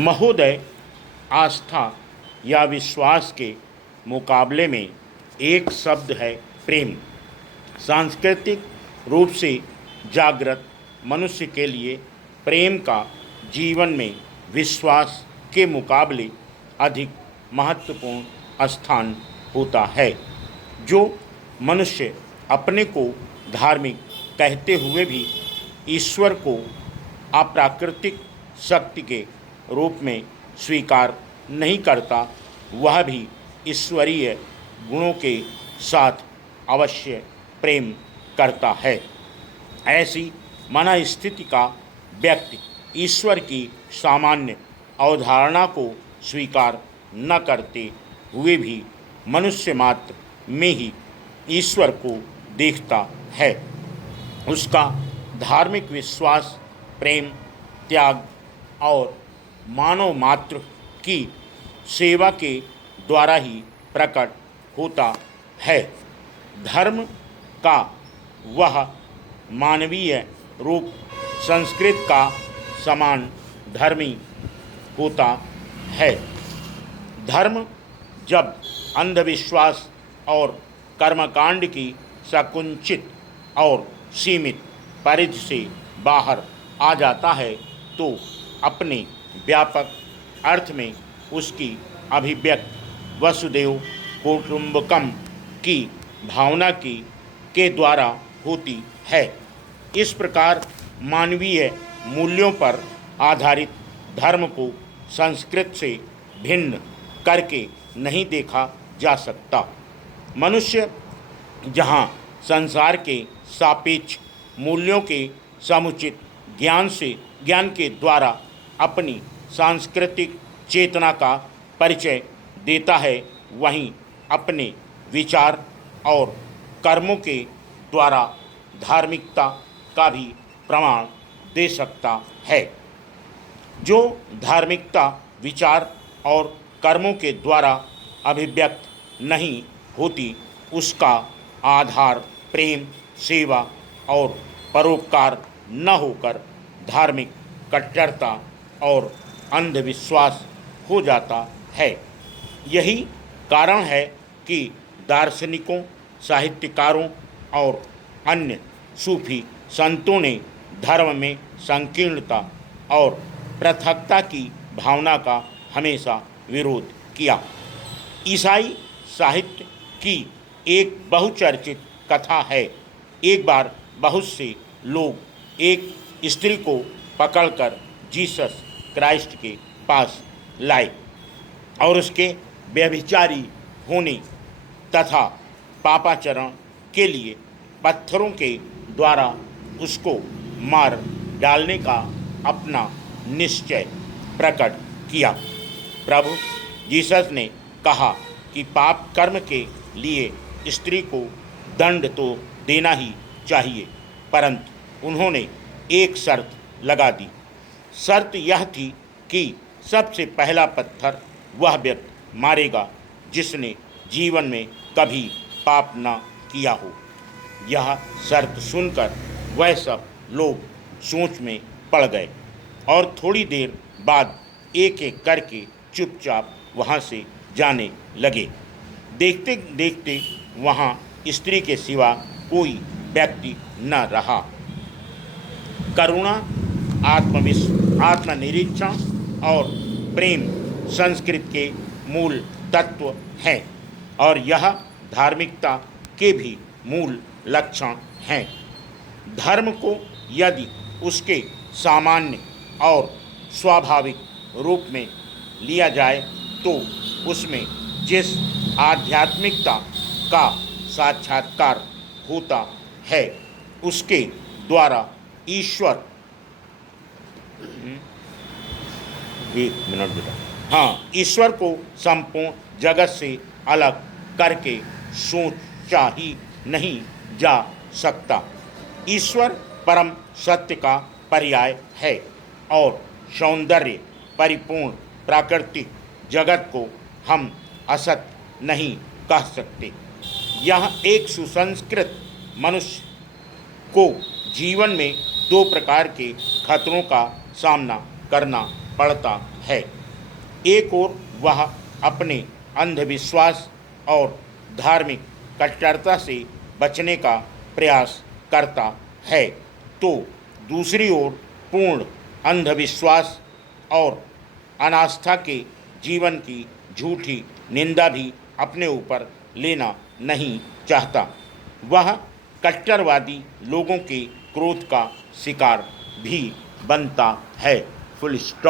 महोदय, आस्था या विश्वास के मुकाबले में एक शब्द है प्रेम। सांस्कृतिक रूप से जागृत मनुष्य के लिए प्रेम का जीवन में विश्वास के मुकाबले अधिक महत्वपूर्ण स्थान होता है। जो मनुष्य अपने को धार्मिक कहते हुए भी ईश्वर को अप्राकृतिक शक्ति के रूप में स्वीकार नहीं करता, वह भी ईश्वरीय गुणों के साथ अवश्य प्रेम करता है। ऐसी मनस्थिति का व्यक्ति ईश्वर की सामान्य अवधारणा को स्वीकार न करते हुए भी मनुष्य मात्र में ही ईश्वर को देखता है। उसका धार्मिक विश्वास प्रेम, त्याग और मानव मात्र की सेवा के द्वारा ही प्रकट होता है। धर्म का वह मानवीय रूप संस्कृत का समान धर्मी होता है। धर्म जब अंधविश्वास और कर्मकांड की संकुचित और सीमित परिधि से बाहर आ जाता है तो अपने व्यापक अर्थ में उसकी अभिव्यक्ति वसुदेव कुटुंबकम की भावना के द्वारा होती है। इस प्रकार मानवीय मूल्यों पर आधारित धर्म को संस्कृत से भिन्न करके नहीं देखा जा सकता। मनुष्य जहाँ संसार के सापेक्ष मूल्यों के समुचित ज्ञान के द्वारा अपनी सांस्कृतिक चेतना का परिचय देता है, वहीं अपने विचार और कर्मों के द्वारा धार्मिकता का भी प्रमाण दे सकता है। जो धार्मिकता विचार और कर्मों के द्वारा अभिव्यक्त नहीं होती, उसका आधार प्रेम, सेवा और परोपकार न होकर धार्मिक कट्टरता और अंधविश्वास हो जाता है। यही कारण है कि दार्शनिकों, साहित्यकारों और अन्य सूफी संतों ने धर्म में संकीर्णता और पृथकता की भावना का हमेशा विरोध किया। ईसाई साहित्य की एक बहुचर्चित कथा है। एक बार बहुत से लोग एक स्त्री को पकड़कर जीसस क्राइस्ट के पास लाए और उसके व्यभिचारी होने तथा पापाचरण के लिए पत्थरों के द्वारा उसको मार डालने का अपना निश्चय प्रकट किया। प्रभु जीसस ने कहा कि पाप कर्म के लिए स्त्री को दंड तो देना ही चाहिए, परंतु उन्होंने एक शर्त लगा दी। शर्त यह थी कि सबसे पहला पत्थर वह व्यक्ति मारेगा जिसने जीवन में कभी पाप न किया हो। यह शर्त सुनकर वह सब लोग सोच में पड़ गए और थोड़ी देर बाद एक एक करके चुपचाप वहाँ से जाने लगे। देखते देखते वहाँ स्त्री के सिवा कोई व्यक्ति न रहा। करुणा, आत्मनिरीक्षण और प्रेम संस्कृत के मूल तत्व हैं और यह धार्मिकता के भी मूल लक्षण हैं। धर्म को यदि उसके सामान्य और स्वाभाविक रूप में लिया जाए तो उसमें जिस आध्यात्मिकता का साक्षात्कार होता है उसके द्वारा ईश्वर ईश्वर को संपूर्ण जगत से अलग करके सोचा ही नहीं जा सकता। ईश्वर परम सत्य का पर्याय है और सौंदर्य परिपूर्ण प्राकृतिक जगत को हम असत नहीं कह सकते। यह एक सुसंस्कृत मनुष्य को जीवन में दो प्रकार के खतरों का सामना करना पड़ता है। एक ओर वह अपने अंधविश्वास और धार्मिक कट्टरता से बचने का प्रयास करता है, तो दूसरी ओर पूर्ण अंधविश्वास और अनास्था के जीवन की झूठी निंदा भी अपने ऊपर लेना नहीं चाहता। वह कट्टरवादी लोगों के क्रोध का शिकार भी बनता है। Full stop.